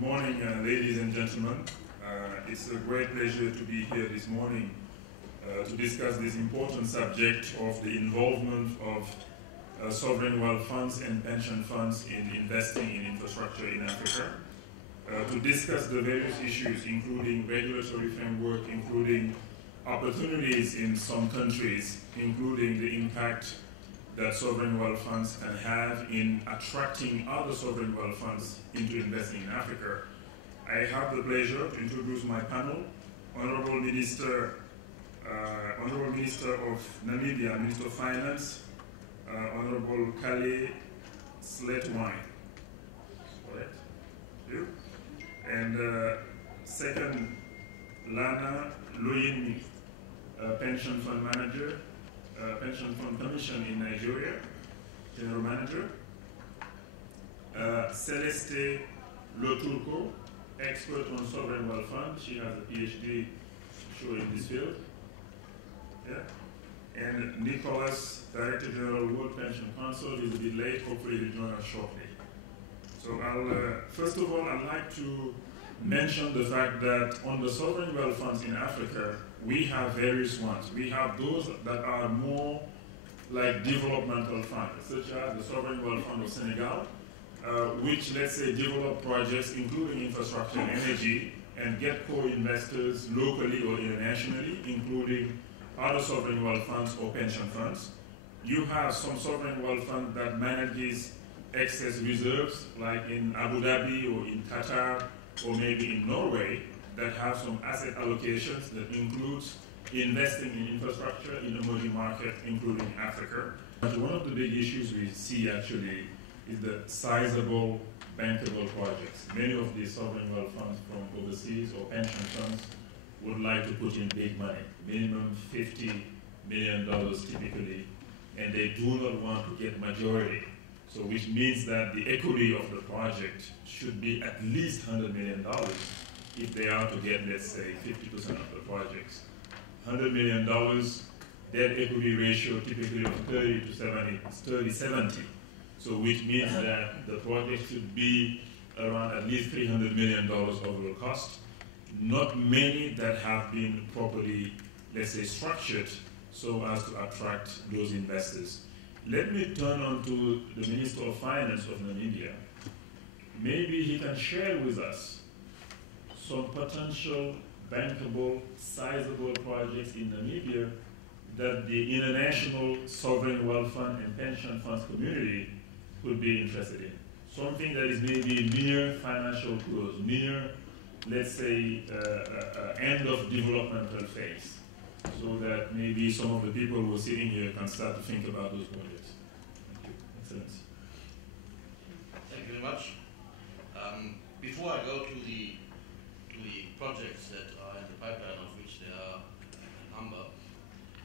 Good morning, ladies and gentlemen. It's a great pleasure to be here this morning to discuss this important subject of the involvement of sovereign wealth funds and pension funds in investing in infrastructure in Africa, to discuss the various issues, including regulatory framework, including opportunities in some countries, including the impact that sovereign wealth funds can have in attracting other sovereign wealth funds into investing in Africa. I have the pleasure to introduce my panel, Honorable Minister of Namibia, Minister of Finance, Honorable Kale Sletwine. Correct? You? And second, Lana Loyinmi, Pension Fund Manager, Pension Fund Commission in Nigeria, General Manager. Celeste Loturko, expert on sovereign wealth fund. She has a PhD sure in this field. Yeah. And Nicholas, Director General, World Pension Council, is a bit late. Hopefully he'll join us shortly. So first of all, I'd like to mention the fact that on the sovereign wealth funds in Africa, we have various ones. We have those that are more like developmental funds, such as the Sovereign Wealth Fund of Senegal, which, let's say, develop projects including infrastructure and energy and get co-investors locally or internationally, including other sovereign wealth funds or pension funds. You have some sovereign wealth fund that manages excess reserves, like in Abu Dhabi or in Qatar or maybe in Norway, that have some asset allocations that includes investing in infrastructure in emerging markets, including Africa. But one of the big issues we see actually is the sizable bankable projects. Many of these sovereign wealth funds from overseas or pension funds would like to put in big money, minimum $50 million typically, and they do not want to get majority. So which means that the equity of the project should be at least $100 million if they are to get, let's say, 50% of the projects. $100 million, debt equity ratio typically of 30 to 70, 30-70. So which means that the project should be around at least $300 million overall cost. Not many that have been properly, let's say, structured so as to attract those investors. Let me turn on to the Minister of Finance of Namibia. Maybe he can share with us some potential bankable, sizable projects in Namibia that the international sovereign wealth fund and pension funds community could be interested in. Something that is maybe near financial close, near, let's say, end of developmental phase, so that maybe some of the people who are sitting here can start to think about those projects. Thank you. Excellency. Thank you very much. Before I go to the projects that are in the pipeline, of which there are a number,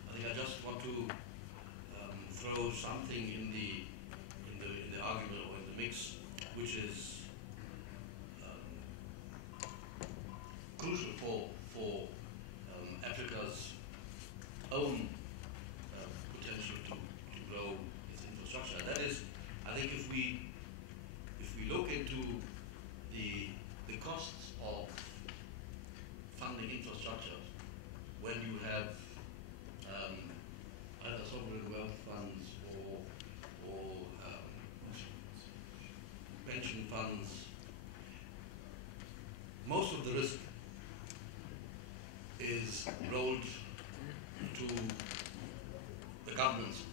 I think I just want to throw something in the argument or in the mix, which is crucial for Africa's own potential to grow its infrastructure. That is, I think if we look into the costs of funding infrastructure, when you have either sovereign wealth funds or pension funds, most of the risk is rolled to the governments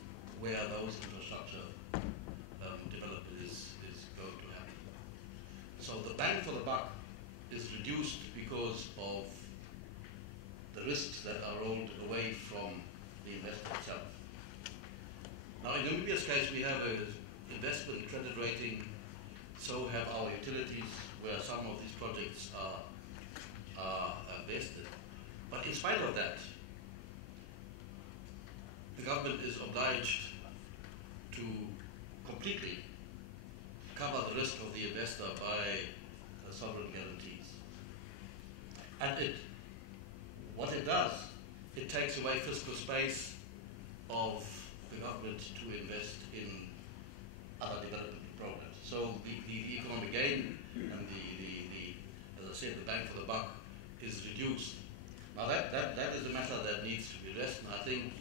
where those infrastructure development is going to happen. So the bang for the buck is reduced because of the risks that are rolled away from the investor itself. Now in Namibia's case, we have an investment credit rating, so have our utilities, where some of these projects are vested. But in spite of that, the government is obliged to completely cover the risk of the investor by sovereign guarantees. And what it does, it takes away fiscal space of the government to invest in other development programs. So the economic gain and the I said, the bang for the buck is reduced. Now that is a matter that needs to be addressed, and I think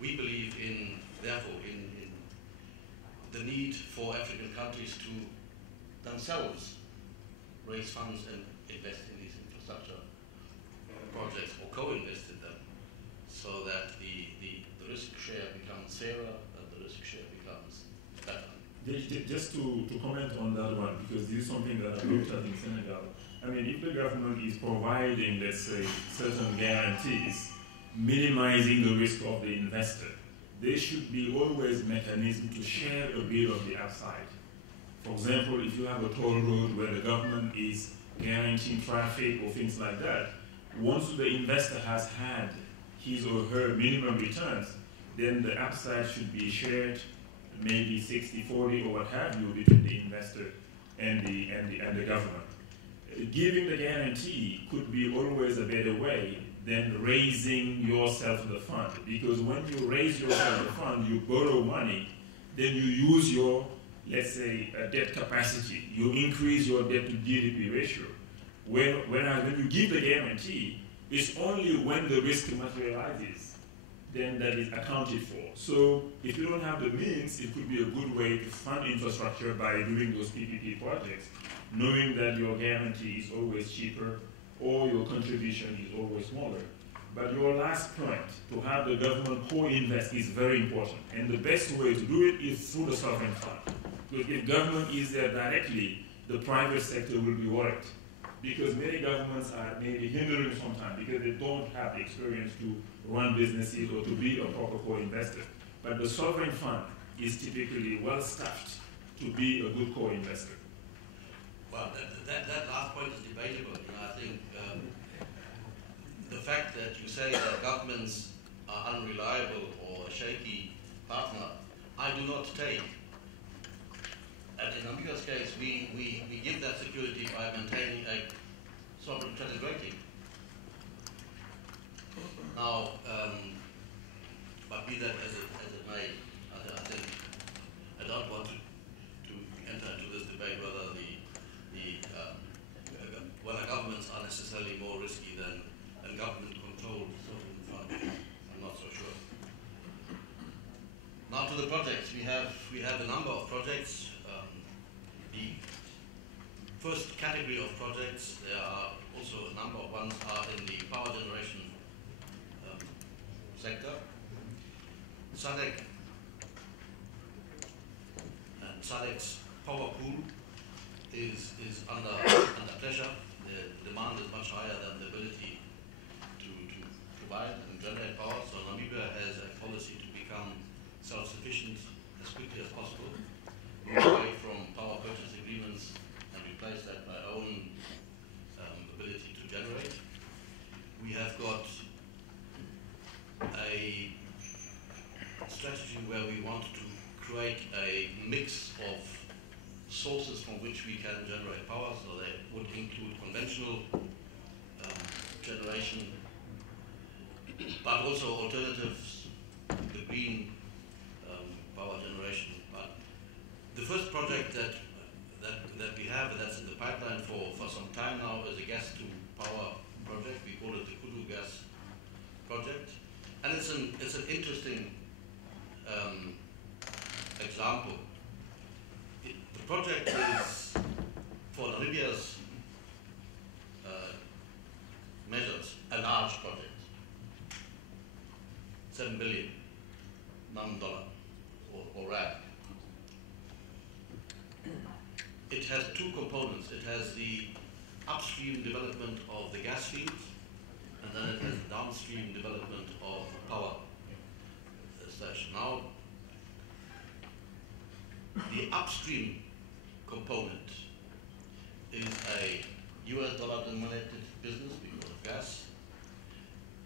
we believe therefore in the need for African countries to themselves raise funds and invest in these infrastructure projects or co-invest in them, so that the risk share becomes fairer and the risk share becomes better. Just to comment on that one, because this is something that I looked at in Senegal. I mean, if the government is providing, let's say, certain guarantees, minimizing the risk of the investor, there should be always mechanism to share a bit of the upside. For example, if you have a toll road where the government is guaranteeing traffic or things like that, once the investor has had his or her minimum returns, then the upside should be shared, maybe 60-40 or what have you, between the investor and the government. Giving the guarantee could be always a better way than raising yourself the fund, because when you raise yourself the fund, you borrow money, then you use your, let's say, debt capacity. You increase your debt to GDP ratio. Whereas when you give the guarantee, it's only when the risk materializes then that is accounted for. So if you don't have the means, it could be a good way to fund infrastructure by doing those PPP projects, knowing that your guarantee is always cheaper or your contribution is always smaller. But your last point, to have the government co-invest, is very important. And the best way to do it is through the sovereign fund. Because if government is there directly, the private sector will be worried. Because many governments are maybe hindering sometimes because they don't have the experience to run businesses or to be a proper co-investor. But the sovereign fund is typically well staffed to be a good co-investor. Well, that last point is debatable. I think the fact that you say that governments are unreliable or a shaky partner, I do not take. And in Namibia's case, we give that security by maintaining a sovereign credit rating. Now, but be that as it may, I think I don't want to enter into this debate whether whether governments are necessarily more risky than government-controlled sovereign funds. I'm not so sure. Now to the projects, we have a number of projects. The first category of projects, there are also a number of ones are in the power generation sector. SADC and SADC's power pool is under pressure. The demand is much higher than the ability to provide and generate power. So Namibia has a policy to become self-sufficient as quickly as possible, move away from power purchase agreements and replace that by our own ability to generate. We have got a strategy where we want to create a mix of sources from which we can generate power, so they would include conventional generation, but also alternatives, the green power generation. But the first project that we have, and that's in the pipeline for some time now, is a gas to power project. We call it the Kudu gas project, and it's an interesting example. The project is, for Namibia's measures, a large project. 7 billion dollar or rand. It has two components. It has the upstream development of the gas fields, and then it has the downstream development of the power station. Now, the upstream component is a US dollar denominated business because of gas.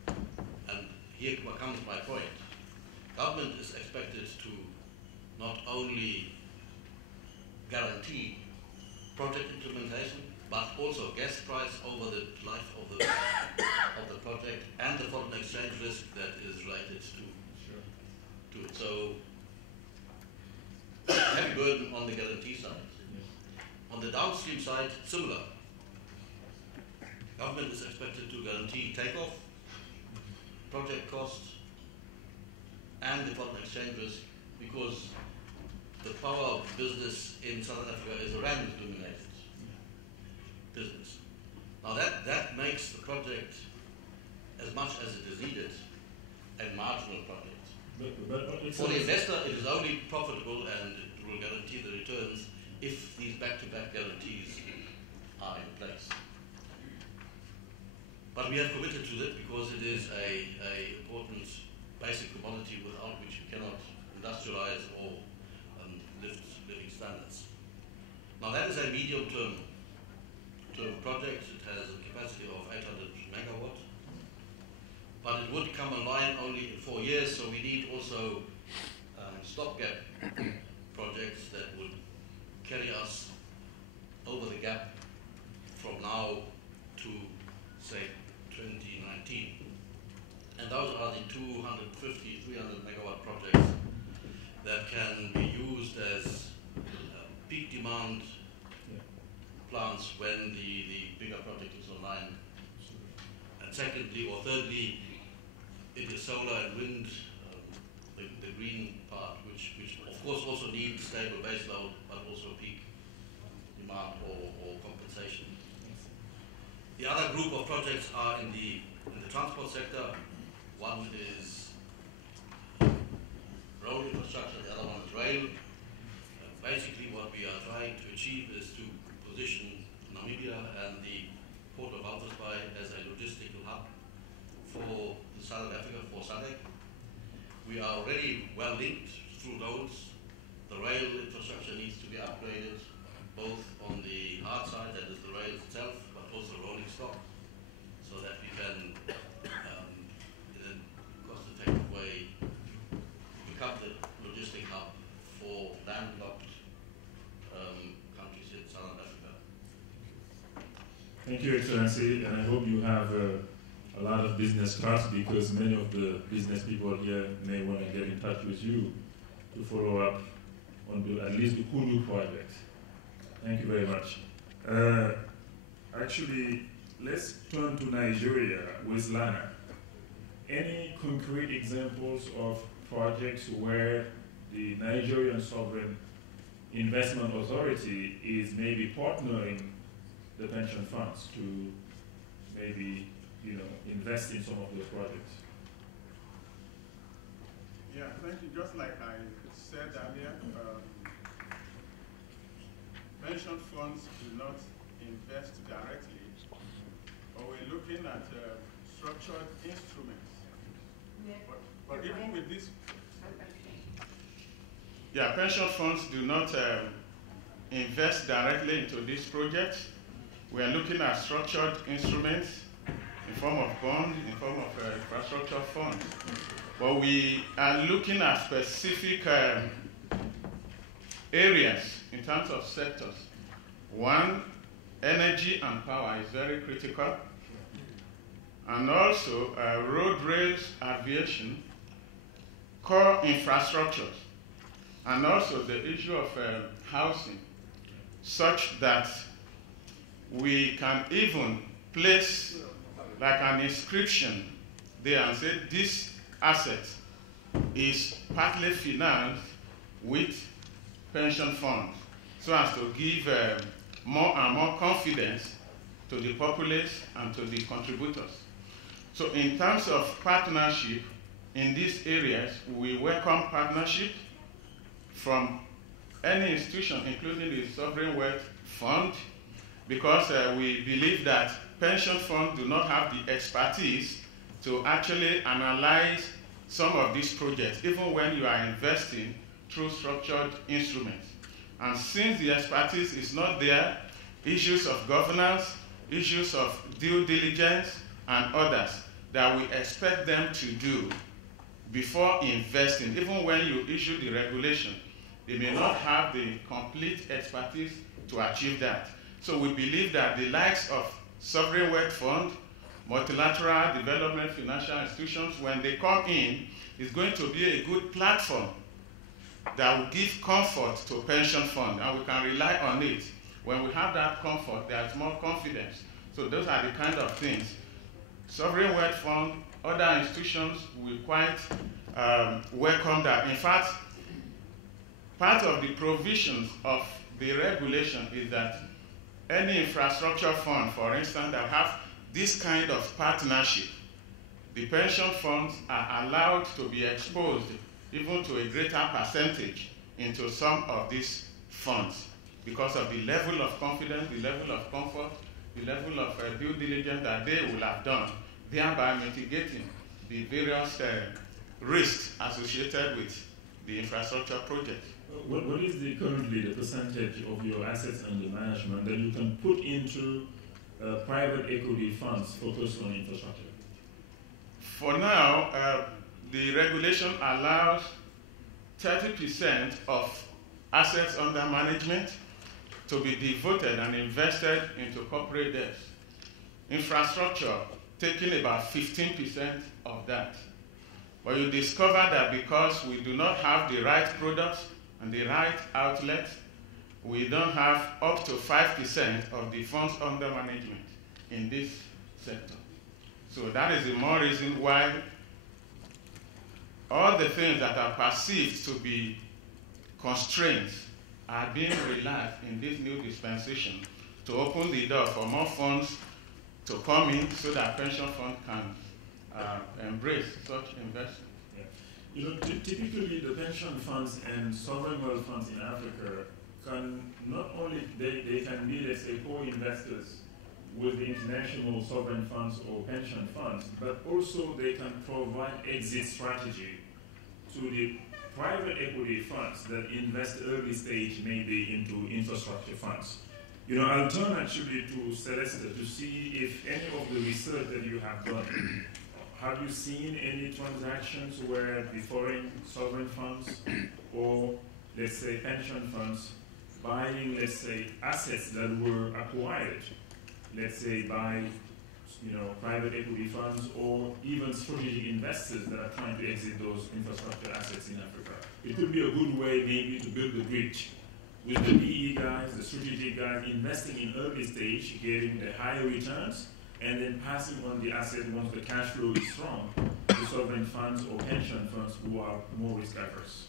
And here comes my point. Government is expected to not only guarantee project implementation, but also gas price over the life of the project and the foreign exchange risk that is related to it. So, heavy burden on the guarantee side. On the downstream side, similar. government is expected to guarantee takeoff, project costs, and the foreign exchange risk, because the power of business in Southern Africa is a rand-dominated business. Now that makes the project, as much as it is needed, a marginal project. For the investor, it is only profitable and it will guarantee the returns if these back-to-back guarantees are in place. But we have committed to it because it is a important basic commodity without which you cannot industrialize or lift living standards. Now that is a medium-term project. It has a capacity of 800 megawatt, but it would come online only in 4 years, so we need also stopgap projects that would carry us over the gap from now to, say, 2019. And those are the 250, 300 megawatt projects that can be used as peak demand plants when the bigger project is online. And secondly, or thirdly, it is solar and wind, the green part, which of course also needs stable base load, but also peak demand or compensation. The other group of projects are in the transport sector. One is road infrastructure, the other one is rail. Basically what we are trying to achieve is to position Namibia and the port of Walvisbay as a logistical hub for Southern Africa, for SADC. We are already well linked through roads. The rail infrastructure needs to be upgraded, both on the hard side, that is the rail itself, but also rolling stock, so that we can, in a cost-effective way, become the logistic hub for landlocked countries in Southern Africa. Thank you, Excellency, and I hope you have a lot of business cards, because many of the business people here may want to get in touch with you to follow up on at least the Kunu project. Thank you very much. Actually, let's turn to Nigeria with Lana. Any concrete examples of projects where the Nigerian Sovereign Investment Authority is maybe partnering the pension funds to maybe, invest in some of those projects? Yeah, thank you. Just like I said earlier, pension funds do not invest directly, but we're looking at structured instruments. But even with this, pension funds do not invest directly into this project. We are looking at structured instruments in form of bonds, in form of infrastructure funds. But we are looking at specific areas in terms of sectors. One, energy and power is very critical. And also road, rails, aviation, core infrastructures, and also the issue of housing, such that we can even place like an inscription there and say this asset is partly financed with pension funds, so as to give more and more confidence to the populace and to the contributors. So in terms of partnership in these areas, we welcome partnership from any institution, including the Sovereign Wealth Fund, because we believe that pension funds do not have the expertise to actually analyze some of these projects, even when you are investing through structured instruments. And since the expertise is not there, issues of governance, issues of due diligence, and others that we expect them to do before investing, even when you issue the regulation, they may not have the complete expertise to achieve that. So we believe that the likes of Sovereign Wealth Fund, multilateral development financial institutions, when they come in, is going to be a good platform that will give comfort to pension fund, and we can rely on it. When we have that comfort, there is more confidence So those are the kind of things. Sovereign wealth fund, other institutions will quite welcome that. In fact, part of the provisions of the regulation is that any infrastructure fund, for instance, that have this kind of partnership, the pension funds are allowed to be exposed even to a greater percentage into some of these funds because of the level of confidence, the level of comfort, the level of due diligence that they will have done, thereby mitigating the various risks associated with the infrastructure project. What is currently the percentage of your assets under management that you can put into private equity funds focused on infrastructure? For now, the regulation allows 30% of assets under management to be devoted and invested into corporate debts. Infrastructure taking about 15% of that. But you discover that because we do not have the right products and the right outlets, we don't have up to 5% of the funds under management in this sector. So that is the more reason why all the things that are perceived to be constraints are being relaxed in this new dispensation to open the door for more funds to come in so that pension fund can embrace such investment. Yeah. You know, typically the pension funds and sovereign wealth funds in Africa can not only, they can be, let's say, co-investors with the international sovereign funds or pension funds, but also they can provide exit strategy to the private equity funds that invest early stage maybe into infrastructure funds. You know, I'll turn actually to Celeste to see if any of the research that you have done, have you seen any transactions where the foreign sovereign funds or, let's say, pension funds buying, let's say, assets that were acquired, let's say, by, you know, private equity funds or even strategic investors that are trying to exit those infrastructure assets in Africa? It could be a good way maybe to build a bridge with the PE guys, the strategic guys investing in early stage, getting the higher returns, and then passing on the asset once the cash flow is strong to sovereign funds or pension funds who are more risk averse.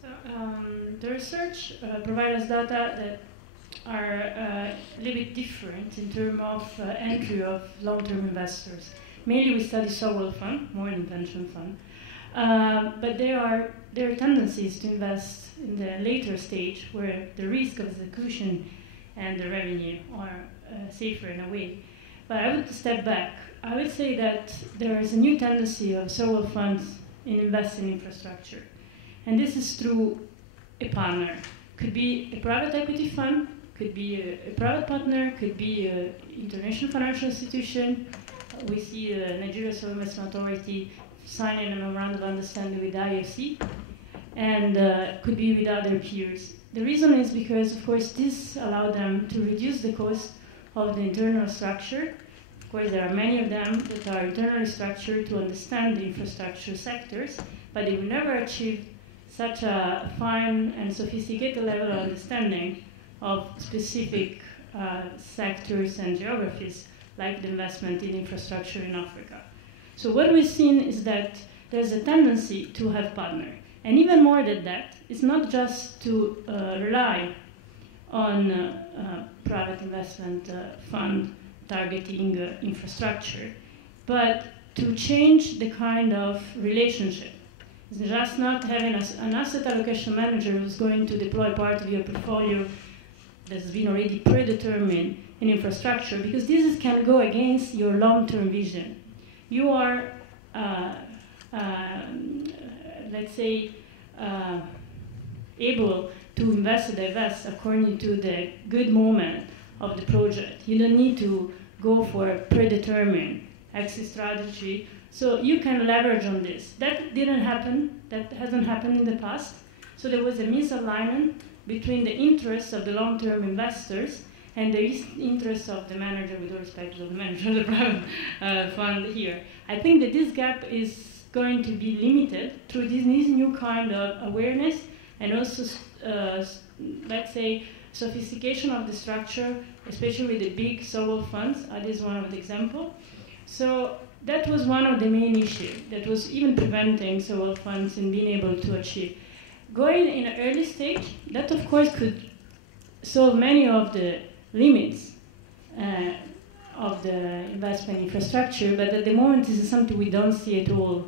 So the research provides us data that are a little bit different in terms of entry of long-term investors. Mainly we study sovereign fund, more than pension fund. But there are tendencies to invest in the later stage where the risk of execution and the revenue are safer in a way. But I would step back. I would say that there is a new tendency of sovereign funds in investing in infrastructure. And this is through a partner. Could be a private equity fund, could be a private partner, could be an international financial institution. We see Nigeria Sovereign Investment Authority signing a memorandum of understanding with IFC, and could be with other peers. The reason is because, of course, this allowed them to reduce the cost of the internal structure. Of course, there are many of them that are internally structured to understand the infrastructure sectors, but they will never achieve such a fine and sophisticated level of understanding of specific sectors and geographies, like the investment in infrastructure in Africa. So what we've seen is that there's a tendency to have partners. And even more than that, it's not just to rely on private investment fund targeting infrastructure, but to change the kind of relationship. It's just not having an asset allocation manager who's going to deploy part of your portfolio that's been already predetermined in infrastructure, because this can go against your long-term vision. You are, let's say, able to invest or divest according to the good moment of the project. You don't need to go for a predetermined exit strategy. So you can leverage on this. That didn't happen. That hasn't happened in the past. So there was a misalignment between the interests of the long-term investors and the interests of the manager, with respect to the manager of the private fund here. I think that this gap is going to be limited through this new kind of awareness and also, let's say, sophistication of the structure, especially with the big sovereign funds. That is one of the examples. So that was one of the main issues that was even preventing sovereign funds in being able to achieve. Going in an early stage, that of course could solve many of the limits of the investment infrastructure, but at the moment this is something we don't see at all,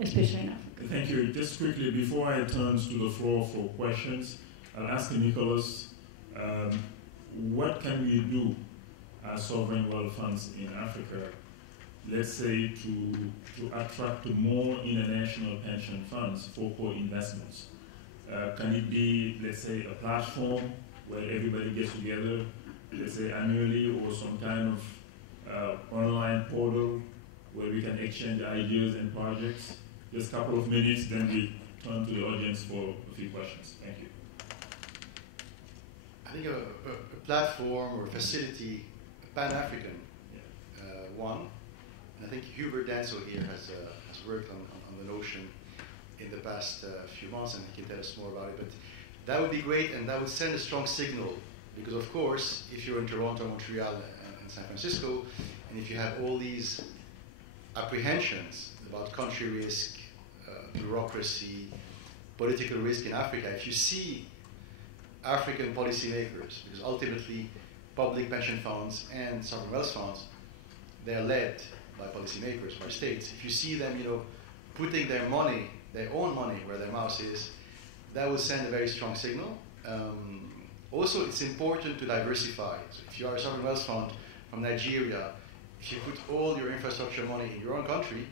especially in Africa. Thank you. Just quickly, before I turn to the floor for questions, I'll ask Nicholas, what can we do as sovereign wealth funds in Africa, let's say, to attract more international pension funds for co-investments? Can it be, let's say, a platform where everybody gets together, let's say annually, or some kind of online portal where we can exchange ideas and projects? Just a couple of minutes, then we turn to the audience for a few questions. Thank you. I think a platform or a facility, a Pan-African one, and I think Hubert Denso here has worked on the notion in the past few months, and he can tell us more about it. But that would be great, and that would send a strong signal, because of course, if you're in Toronto, Montreal, and San Francisco, and if you have all these apprehensions about country risk, bureaucracy, political risk in Africa, if you see African policymakers, because ultimately public pension funds and sovereign wealth funds, they're led by policymakers, by states. If you see them, putting their money, their own money, where their mouth is, that will send a very strong signal. Also, it's important to diversify. So if you are a sovereign wealth fund from Nigeria, if you put all your infrastructure money in your own country,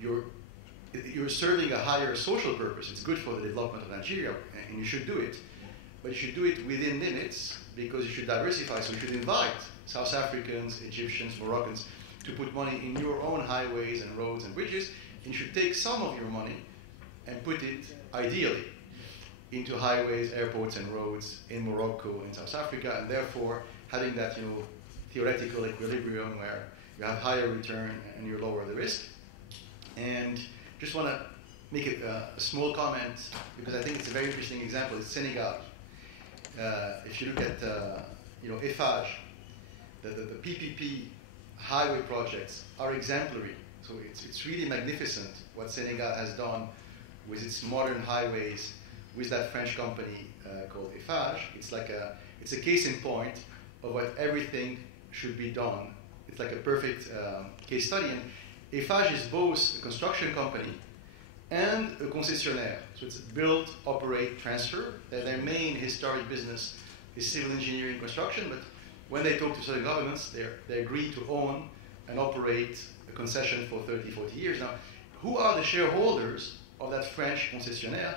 you're serving a higher social purpose. It's good for the development of Nigeria, and you should do it. But you should do it within limits, because you should diversify. So you should invite South Africans, Egyptians, Moroccans to put money in your own highways and roads and bridges. And you should take some of your money and put it, ideally, into highways, airports, and roads in Morocco and South Africa, and therefore having that theoretical equilibrium where you have higher return and you lower the risk. And just want to make a small comment, because I think it's a very interesting example. It's Senegal. If you look at EFAGE, the PPP highway projects are exemplary. So it's really magnificent what Senegal has done with its modern highways, with that French company called EFAGE. It's a case in point of what everything should be done. It's like a perfect case study. And EFAGE is both a construction company and a concessionnaire. So it's build, operate, transfer. Their main historic business is civil engineering construction, but when they talk to certain governments, they agree to own and operate a concession for 30, 40 years. Now, who are the shareholders of that French concessionnaire?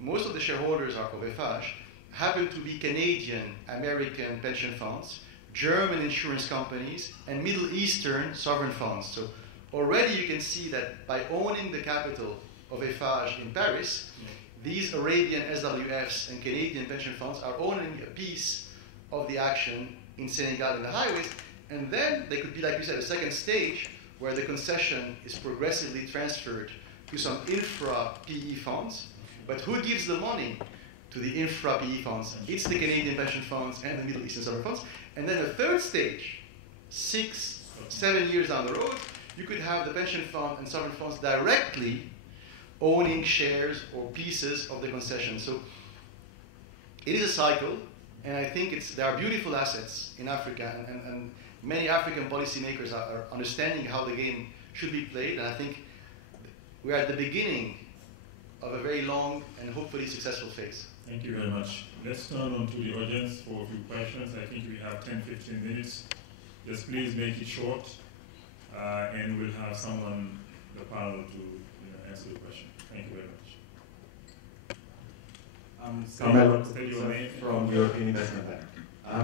Most of the shareholders are of EFAGE, happen to be Canadian, American pension funds, German insurance companies, and Middle Eastern sovereign funds. So already you can see that by owning the capital of EFAGE in Paris, these Arabian SWFs and Canadian pension funds are owning a piece of the action in Senegal in the highways, and then they could be, like you said, a second stage where the concession is progressively transferred to some infra PE funds. But who gives the money to the infra PE funds? It's the Canadian pension funds and the Middle Eastern sovereign funds. And then a third stage, 6, 7 years down the road, you could have the pension fund and sovereign funds directly owning shares or pieces of the concession. So it is a cycle, and I think there are beautiful assets in Africa, and many African policymakers are understanding how the game should be played, and I think we are at the beginning of a very long and hopefully successful phase. Thank you very much. Let's turn on to the audience for a few questions. I think we have 10, 15 minutes. Just please make it short, and we'll have someone, the panel, to answer the question. Thank you very much. Carmelo Say from European Investment Bank.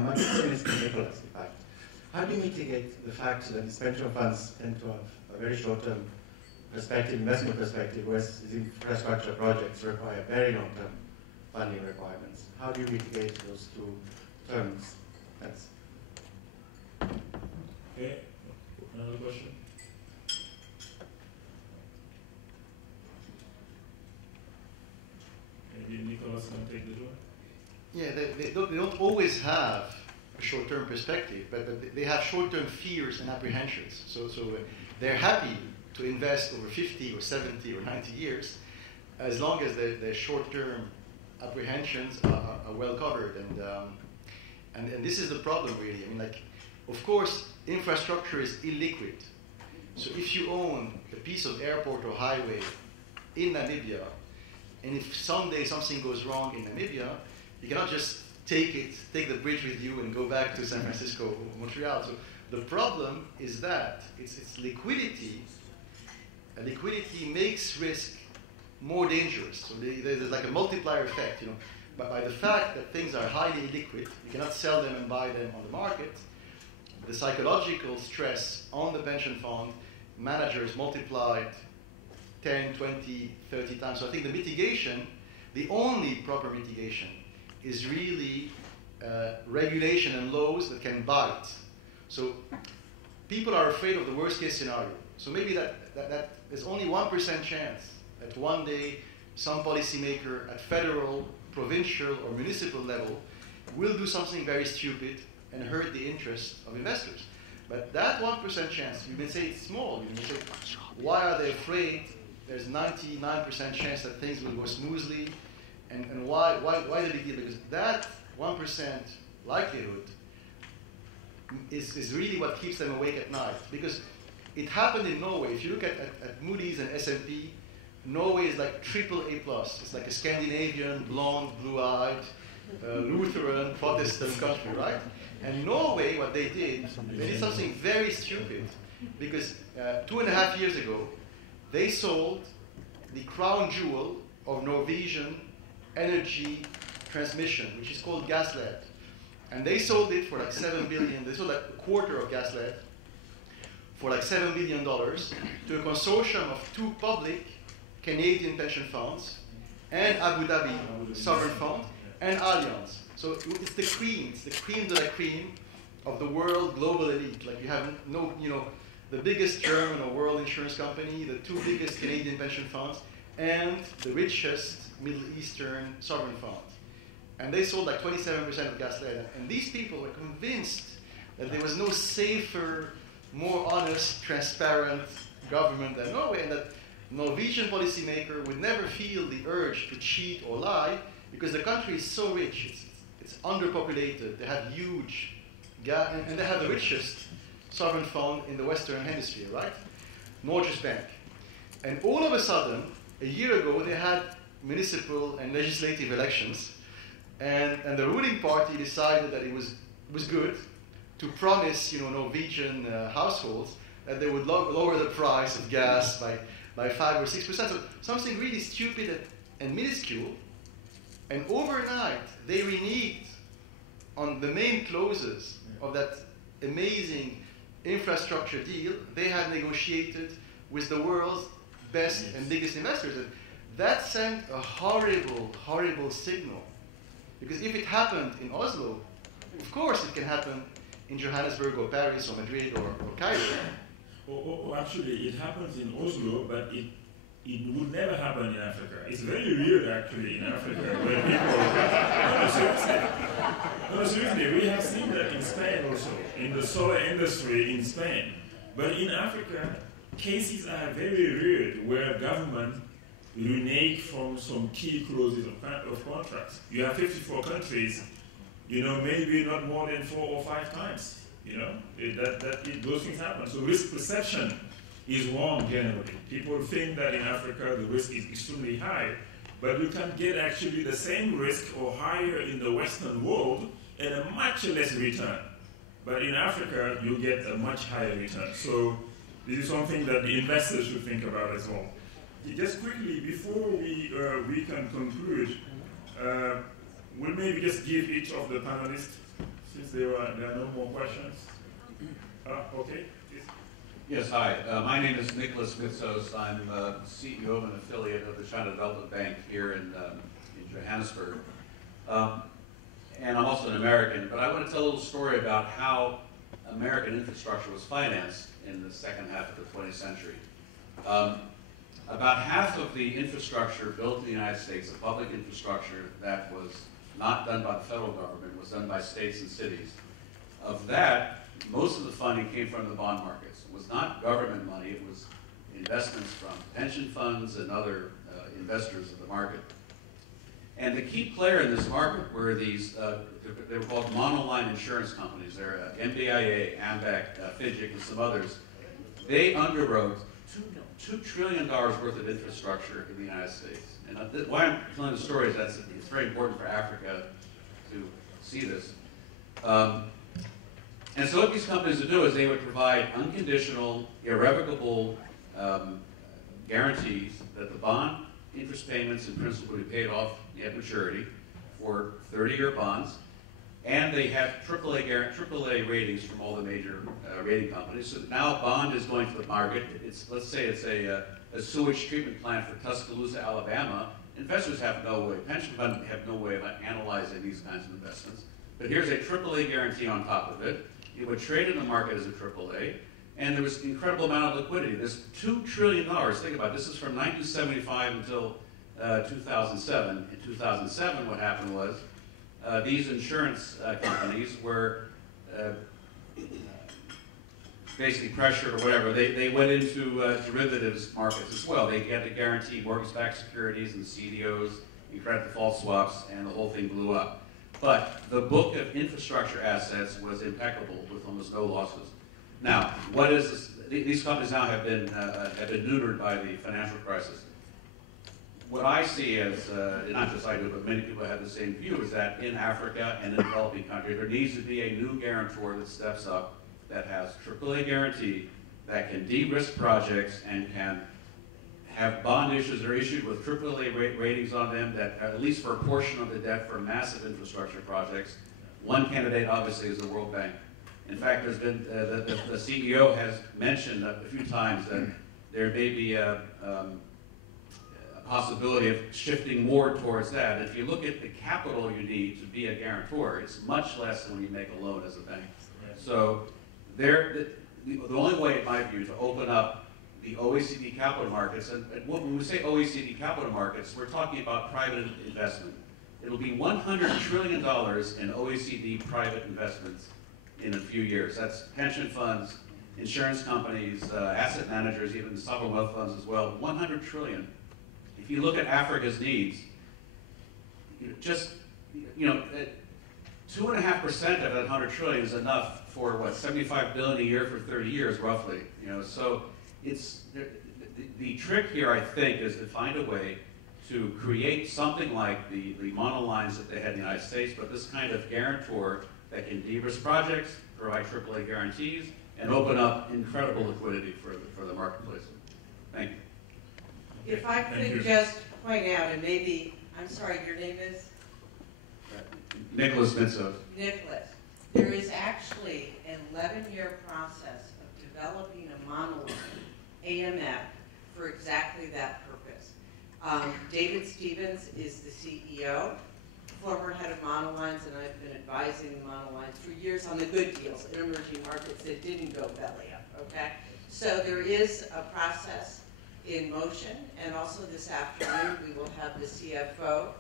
My question is to Nicholas, in fact. How do you mitigate the fact that these pension funds tend to have a very short-term perspective, investment perspective, whereas these infrastructure projects require very long-term funding requirements? How do you mitigate those two terms? Thanks. Okay, another question? Maybe Nicholas can take the floor. Yeah, they don't always have a short-term perspective, but they have short-term fears and apprehensions. So they're happy to invest over 50 or 70 or 90 years as long as their short-term apprehensions are well covered. And this is the problem, really. I mean, like, of course, infrastructure is illiquid. So if you own a piece of airport or highway in Namibia, and if someday something goes wrong in Namibia, you cannot just take the bridge with you and go back to San Francisco or Montreal. So the problem is that it's liquidity. And liquidity makes risk more dangerous. So there's like a multiplier effect, you know. But by the fact that things are highly illiquid, you cannot sell them and buy them on the market, the psychological stress on the pension fund managers multiplied 10, 20, 30 times. So I think the mitigation, the only proper mitigation, is really regulation and laws that can bite. So people are afraid of the worst case scenario. So maybe that there's only 1% chance that one day some policymaker at federal, provincial, or municipal level will do something very stupid and hurt the interest of investors. But that 1% chance, you may say it's small. You may say, why are they afraid? There's 99% chance that things will go smoothly. And why the big deal? Because that 1% likelihood is really what keeps them awake at night. Because it happened in Norway. If you look at Moody's and S&P, Norway is like AAA+. It's like a Scandinavian, blonde, blue-eyed, Lutheran, Protestant country, right? And Norway, what they did something very stupid. Because 2.5 years ago, they sold the crown jewel of Norwegian energy transmission, which is called Gaslet. And they sold it for like $7 billion. They sold like a quarter of Gaslet for like $7 billion to a consortium of 2 public Canadian pension funds and Abu Dhabi sovereign fund and Allianz. So it's the cream de la cream of the world global elite. Like you have the biggest German or world insurance company, the 2 biggest Canadian pension funds, and the richest Middle Eastern sovereign fund. And they sold like 27% of Gaslet. And these people were convinced that there was no safer, more honest, transparent government than Norway, and that Norwegian policymaker would never feel the urge to cheat or lie because the country is so rich. It's underpopulated. They have huge and they have the richest sovereign fund in the Western Hemisphere, right? Norges Bank. And all of a sudden, a year ago, they had municipal and legislative elections, and the ruling party decided that it was good to promise, Norwegian households that they would lower the price of gas by 5 or 6%. So something really stupid and minuscule. And overnight, they reneged on the main clauses of that amazing infrastructure deal they had negotiated with the world's best and biggest investors. And that sent a horrible, horrible signal. Because if it happened in Oslo, of course it can happen in Johannesburg or Paris or Madrid or Cairo. Actually, it happens in Oslo, but it would never happen in Africa. It's very weird, actually, in Africa, where people... seriously, we have seen that in Spain also, in the solar industry in Spain. But in Africa, cases are very weird, where government renege from some key clauses of contracts. You have 54 countries, maybe not more than 4 or 5 times. Those things happen. So risk perception is wrong generally. People think that in Africa the risk is extremely high, but you can get actually the same risk or higher in the Western world and a much less return. But in Africa, you get a much higher return. So this is something that the investors should think about as well. Just quickly, before we can conclude, we'll maybe just give each of the panelists, since there are no more questions. Okay, please. Yes, hi. My name is Nicholas Mitsos. I'm CEO of an affiliate of the China Development Bank here in Johannesburg. And I'm also an American, but I want to tell a little story about how American infrastructure was financed in the second half of the 20th century. About half of the infrastructure built in the United States, the public infrastructure that was not done by the federal government, was done by states and cities. Of that, most of the funding came from the bond markets. It was not government money, it was investments from pension funds and other investors in the market. And the key player in this market were these, they were called monoline insurance companies. They're MBIA, AMBAC, FIGIC, and some others. They underwrote $2 trillion worth of infrastructure in the United States. And why I'm telling the story is that it's very important for Africa to see this. And so what these companies would do is they would provide unconditional, irrevocable guarantees that the bond interest payments and principal would be paid off at maturity for 30-year bonds. And they have AAA ratings from all the major rating companies. So now a bond is going to the market. Let's say it's a sewage treatment plant for Tuscaloosa, Alabama. Investors have no way, pension funds have no way of analyzing these kinds of investments. But here's a AAA guarantee on top of it. It would trade in the market as a AAA. And there was an incredible amount of liquidity. There's $2 trillion. Think about it. This is from 1975 until 2007. In 2007, what happened was these insurance companies were basically pressured or whatever. They went into derivatives markets as well. They had to guarantee mortgage-backed securities and CDOs and credit default swaps, and the whole thing blew up. But the book of infrastructure assets was impeccable with almost no losses. Now, what is this? These companies now have been neutered by the financial crisis. What I see as, not just I do, but many people have the same view, is that in Africa and in developing countries, there needs to be a new guarantor that steps up, that has AAA guarantee, that can de-risk projects and can have bond issues that are issued with AAA ratings on them, that at least for a portion of the debt for massive infrastructure projects. One candidate, obviously, is the World Bank. In fact, there's been, the CEO has mentioned a few times that there may be a possibility of shifting more towards that. If you look at the capital you need to be a guarantor, it's much less than when you make a loan as a bank. So the only way, in my view, to open up the OECD capital markets, and when we say OECD capital markets, we're talking about private investment. It'll be $100 trillion in OECD private investments in a few years. That's pension funds, insurance companies, asset managers, even sovereign wealth funds as well. 100 trillion. If you look at Africa's needs, just 2.5% of that 100 trillion is enough for what, 75 billion a year for 30 years, roughly. So it's the trick here, I think, is to find a way to create something like the monolines that they had in the United States, but this kind of guarantor that can de-risk projects, provide AAA guarantees, and open up incredible liquidity for the marketplace. Thank you. If I could just point out, and maybe, I'm sorry, your name is? Nicholas Minso. Nicholas. There is actually an 11-year process of developing a monoline AMF for exactly that purpose. David Stevens is the CEO, former head of monolines, and I've been advising the monolines for years on the good deals in emerging markets that didn't go belly up, okay? So there is a process in motion, and also this afternoon we will have the CFO,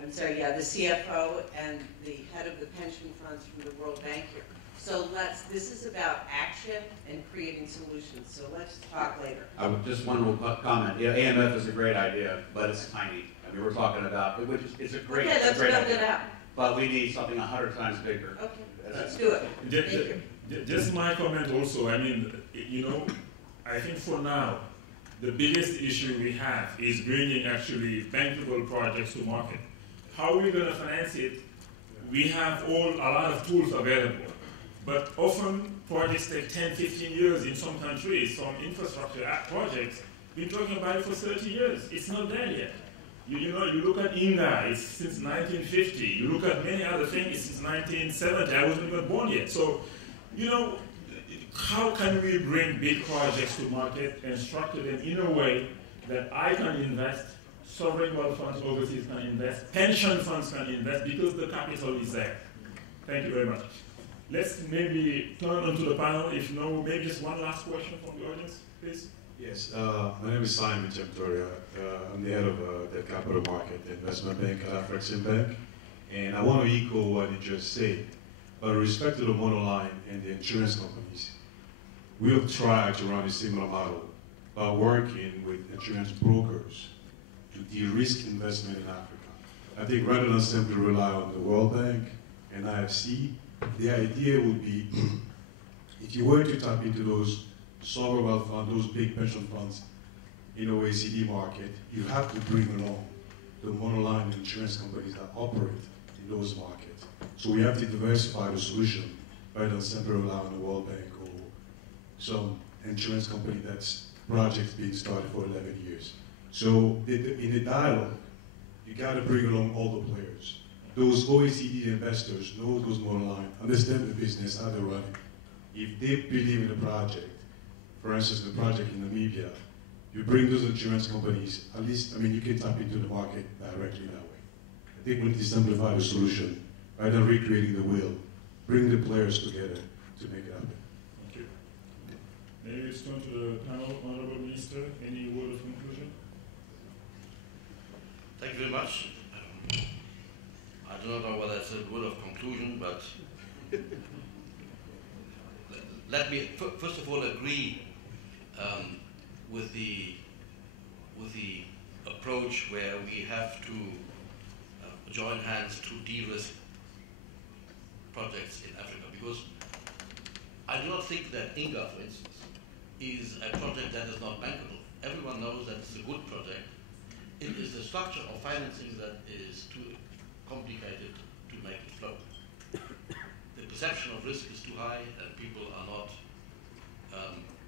the CFO and the head of the pension funds from the World Bank here. So this is about action and creating solutions, so let's talk later. Just one little comment. Yeah, AMF is a great idea, but it's tiny. I mean, we're talking about, it's a great, okay, let's build it out. But we need something 100 times bigger. Okay, let's do it. Just my comment also, I mean, I think for now, the biggest issue we have is bringing actually bankable projects to market. How are we going to finance it? We have a lot of tools available, but often projects take 10, 15 years in some countries. Some infrastructure projects, we've been talking about it for 30 years. It's not there yet. You look at Inga, it's since 1950. You look at many other things, it's since 1970. I wasn't even born yet. So, how can we bring big projects to market and structure them in a way that I can invest, sovereign wealth funds overseas can invest, pension funds can invest, because the capital is there. Thank you very much. Let's maybe turn onto the panel. If no, maybe just one last question from the audience, please. Yes, my name is Simon Victoria. I'm the head of the capital market investment bank at Afrexim Bank. And I want to echo what he just said. But with respect to the monoline and the insurance companies, we have tried to run a similar model by working with insurance brokers to de-risk investment in Africa. I think rather than simply rely on the World Bank and IFC, the idea would be if you were to tap into those sovereign wealth funds, those big pension funds in the OECD market, you have to bring along the monoline insurance companies that operate in those markets. So we have to diversify the solution rather than simply rely on the World Bank or some insurance company that's projects being started for 11 years. So in a dialogue, you got to bring along all the players. Those OECD investors know those monoline, understand the business, how they're running. If they believe in the project, for instance, the project in Namibia, you bring those insurance companies, at least, I mean, you can tap into the market directly that way. I think we need to simplify the solution rather than recreating the wheel. Bring the players together to make it happen. Thank you. Maybe let's turn to the panel. Honorable Minister, any word of conclusion? Thank you very much. I do not know whether it's a word of conclusion, but let me first of all agree with the approach where we have to join hands to de-risk projects in Africa, because I do not think that INGA, for instance, is a project that is not bankable. Everyone knows that it's a good project. It is the structure of financing that is too complicated to make it flow. The perception of risk is too high, and people are not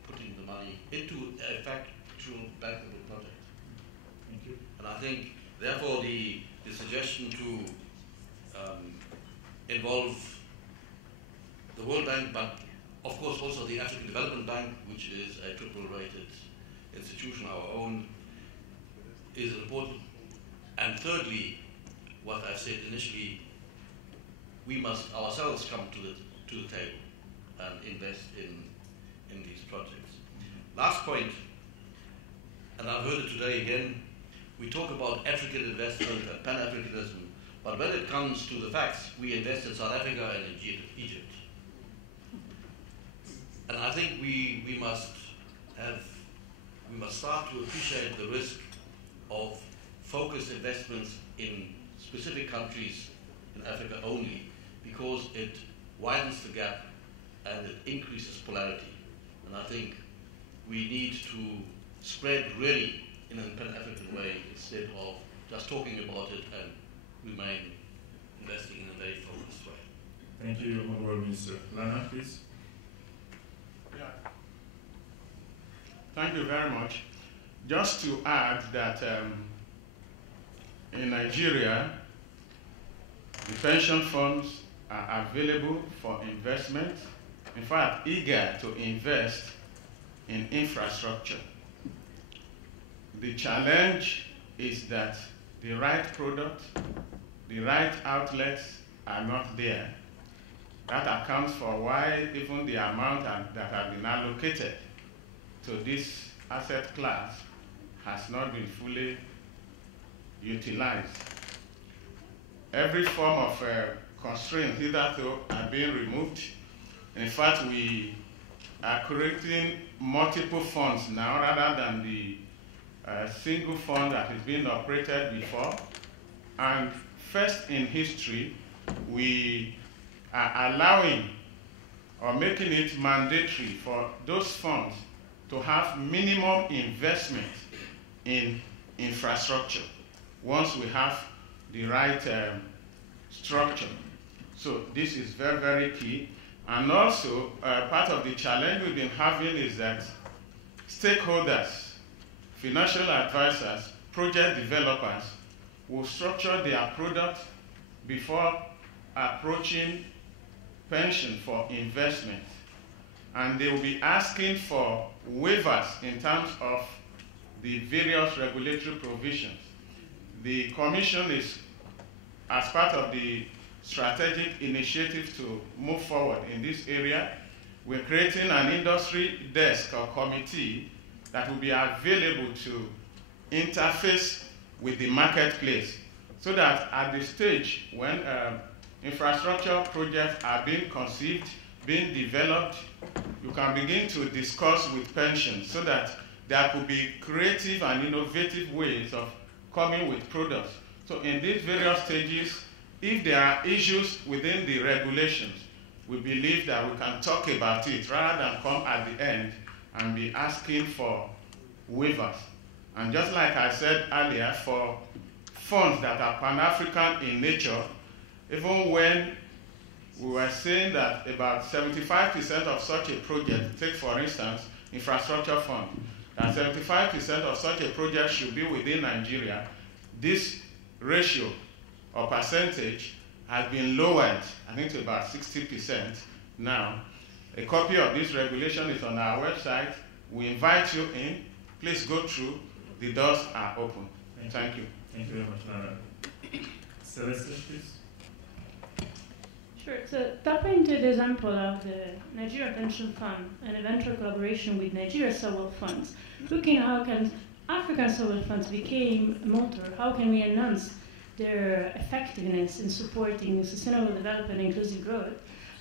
putting the money into a factual bankable project. Thank you. And I think, therefore, the suggestion to involve the World Bank, but of course also the African Development Bank, which is a triple-rated institution, our own, is important. And thirdly, what I said initially, we must ourselves come to the table and invest in these projects. Last point, and I've heard it today again, we talk about African investment and Pan-Africanism, but when it comes to the facts, we invest in South Africa and in Egypt. And I think we must start to appreciate the risk of focused investments in specific countries in Africa only, because it widens the gap and it increases polarity. And I think we need to spread really in a Pan-African way instead of just talking about it and remain investing in a very focused way. Thank you, Honorable Minister. Lana, please. Yeah. Thank you very much. Just to add that in Nigeria, the pension funds are available for investment. In fact, eager to invest in infrastructure. The challenge is that the right product, the right outlets are not there. That accounts for why even the amount that have been allocated to this asset class has not been fully utilized. Every form of constraint hitherto are being removed. In fact, we are creating multiple funds now rather than the single fund that is being operated before. And first in history, we are allowing or making it mandatory for those funds to have minimum investment in infrastructure once we have the right structure. So this is very, very key. And also, part of the challenge we've been having is that stakeholders, financial advisors, project developers will structure their product before approaching pension for investment. And they will be asking for waivers in terms of the various regulatory provisions. The Commission is, as part of the strategic initiative to move forward in this area, we're creating an industry desk or committee that will be available to interface with the marketplace so that at the stage when infrastructure projects are being conceived, being developed, you can begin to discuss with pensions so that there could be creative and innovative ways of coming with products. So in these various stages, if there are issues within the regulations, we believe that we can talk about it rather than come at the end and be asking for waivers. And just like I said earlier, for funds that are Pan-African in nature, even when we were saying that about 75% of such a project, take for instance, infrastructure fund, that 75% of such a project should be within Nigeria, this ratio or percentage has been lowered, I think to about 60% now. A copy of this regulation is on our website. We invite you in. Please go through. The doors are open. Thank you. Thank you very much. Celeste, please. Sure. So tapping into the example of the Nigeria Pension Fund and eventual collaboration with Nigeria sovereign funds, looking at how can African sovereign funds become a motor, how can we enhance their effectiveness in supporting sustainable development and inclusive growth,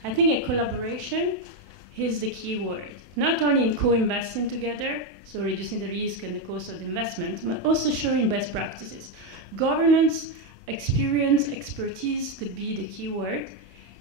I think a collaboration is the key word. Not only in co-investing together, so reducing the risk and the cost of the investment, but also sharing best practices. Governance, experience, expertise could be the key word.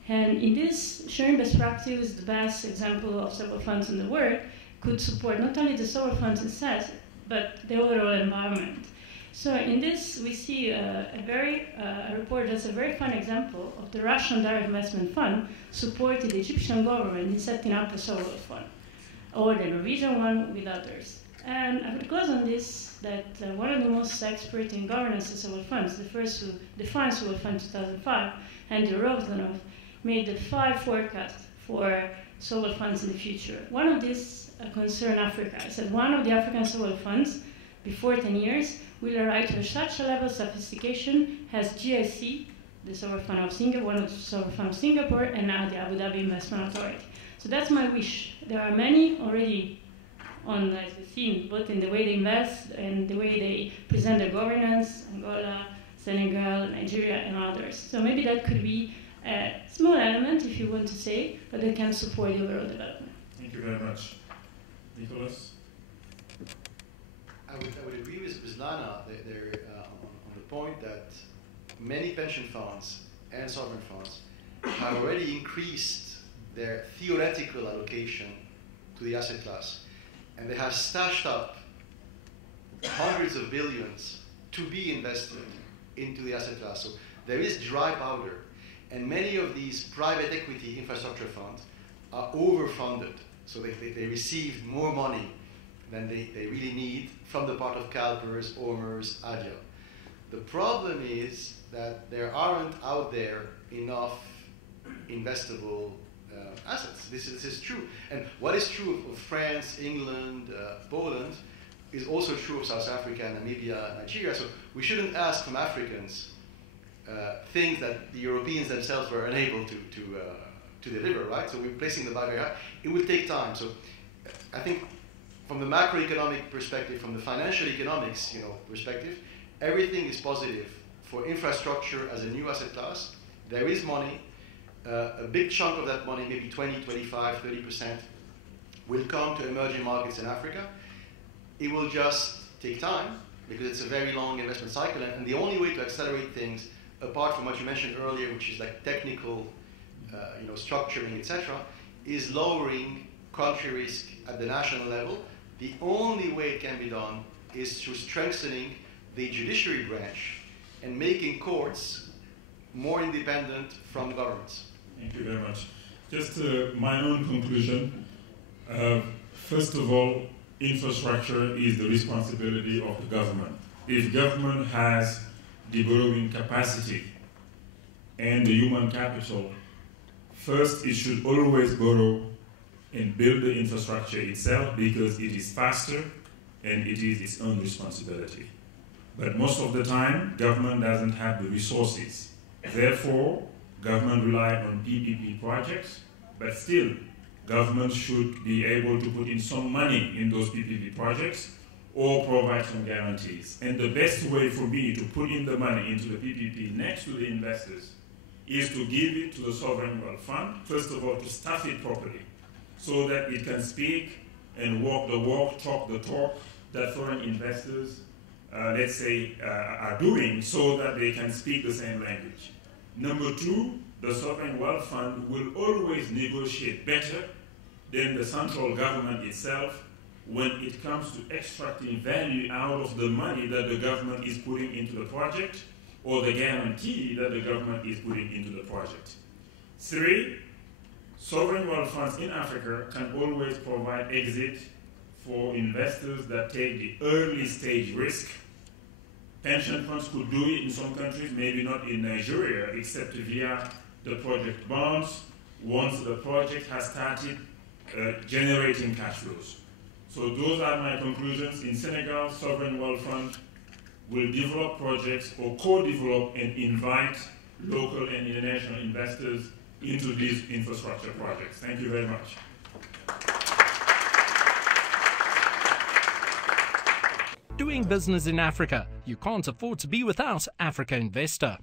And in this, sharing best practice, the best example of sovereign funds in the world could support not only the sovereign funds themselves, but the overall environment. So in this, we see a report that's a very fun example of the Russian Direct Investment Fund supported the Egyptian government in setting up a sovereign fund, or the Norwegian one with others. And I would close on this, that one of the most expert in governance of sovereign funds, the first who defined sovereign fund 2005, Andy Rosenhoff, made the 5 forecasts for sovereign funds in the future. One of these concerned Africa. I said one of the African sovereign funds, before 10 years, will arrive to such a level of sophistication as GIC, the sovereign fund of Singapore, one of the sovereign funds of Singapore, and now the Abu Dhabi Investment Authority. So that's my wish. There are many already on the scene, both in the way they invest and the way they present their governance, Angola, Senegal, Nigeria, and others. So maybe that could be a small element, if you want to say, but that can support the overall development. Thank you very much. Nicholas? I would agree with Lana on the point that many pension funds and sovereign funds have already increased their theoretical allocation to the asset class, and they have stashed up hundreds of billions to be invested into the asset class. So there is dry powder, and many of these private equity infrastructure funds are overfunded, so they receive more money than they really need from the part of CalPERS, OMERS, ADIA. The problem is that there aren't out there enough investable assets. This is true. And what is true of France, England, Poland is also true of South Africa, Namibia, Nigeria. So we shouldn't ask from Africans things that the Europeans themselves were unable to deliver, right? So we're placing the barrier. It will take time. So I think from the macroeconomic perspective, from the financial economics perspective, everything is positive for infrastructure as a new asset class. There is money. A big chunk of that money, maybe 20, 25, 30%, will come to emerging markets in Africa. It will just take time because it's a very long investment cycle. And the only way to accelerate things, apart from what you mentioned earlier, which is like technical structuring, etc., is lowering country risk at the national level. The only way it can be done is through strengthening the judiciary branch and making courts more independent from governments. Thank you very much. Just my own conclusion. First of all, infrastructure is the responsibility of the government. If government has the borrowing capacity and the human capital, first it should always borrow and build the infrastructure itself because it is faster and it is its own responsibility. But most of the time, government doesn't have the resources. Therefore, government rely on PPP projects, but still, government should be able to put in some money in those PPP projects or provide some guarantees. And the best way for me to put in the money into the PPP next to the investors is to give it to the sovereign wealth fund, first of all, to staff it properly, so that it can speak and walk the walk, talk the talk that foreign investors, let's say, are doing, so that they can speak the same language. Number two, the sovereign wealth fund will always negotiate better than the central government itself when it comes to extracting value out of the money that the government is putting into the project, or the guarantee that the government is putting into the project. Three, sovereign wealth funds in Africa can always provide exit for investors that take the early stage risk. Pension funds could do it in some countries, maybe not in Nigeria, except via the project bonds, once the project has started generating cash flows. So those are my conclusions. In Senegal, sovereign wealth fund will develop projects or co-develop and invite local and international investors into these infrastructure projects. Thank you very much. Doing business in Africa, you can't afford to be without Africa Investor.